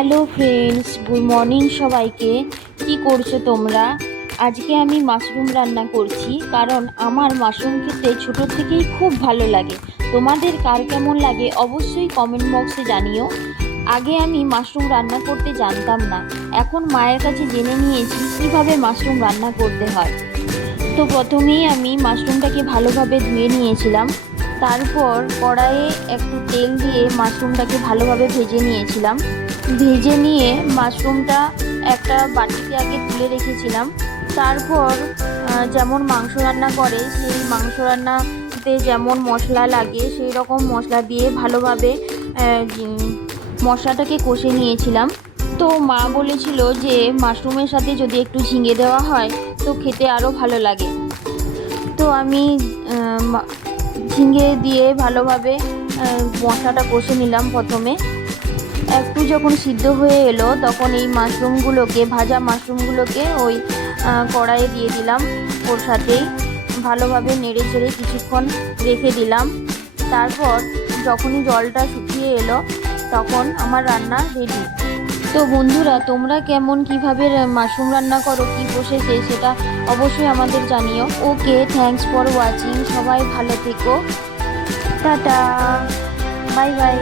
Hello friends, good morning সবাইকে। কি করছো তোমরা? আজকে আমি মাশরুম রান্না করছি, কারণ আমার মাশরুম খেতে ছোটো থেকেই খুব ভালো লাগে। তোমাদের কার কেমন লাগে অবশ্যই কমেন্ট বক্সে জানিও। আগে আমি মাশরুম রান্না করতে জানতাম না, এখন মায়ের কাছে জেনে নিয়েছি কীভাবে মাশরুম রান্না করতে হয়। তো প্রথমেই আমি মাশরুমটাকে ভালোভাবে ধুয়ে নিয়েছিলাম, তারপর কড়াইয়ে একটু তেল দিয়ে মাশরুমটাকে ভালোভাবে ভেজে নিয়েছিলাম। ভেজে নিয়ে মাশরুমটা একটা বাটিতে আগে তুলে রেখেছিলাম। তারপর যেমন মাংস রান্না করে সেই মাংস রান্নাতে যেমন মশলা লাগে সেই রকম মশলা দিয়ে ভালোভাবে মশলাটাকে কষে নিয়েছিলাম। তো মা বলেছিল যে মাশরুমের সাথে যদি একটু ঝিঙে দেওয়া হয় তো খেতে আরও ভালো লাগে। তো আমি ঝিঙে দিয়ে ভালোভাবে মশলাটা কষে নিলাম। প্রথমে একটু যখন সিদ্ধ হয়ে এলো তখন এই মাশরুমগুলোকে, ভাজা মাশরুমগুলোকে ওই কড়াইয়ে দিয়ে দিলাম। ওর সাথেই ভালোভাবে নেড়ে চেড়ে কিছুক্ষণ রেখে দিলাম। তারপর যখনই জলটা শুকিয়ে এলো তখন আমার রান্না রেডি। তো বন্ধুরা, তোমরা কিভাবে মাশরুম রান্না করো, কি প্রসেসে, সেটা অবশ্যই আমাদের জানিও। ওকে, থ্যাঙ্কস ফর ওয়াচিং। সবাই ভালো থেকো, টাটা, বাই বাই।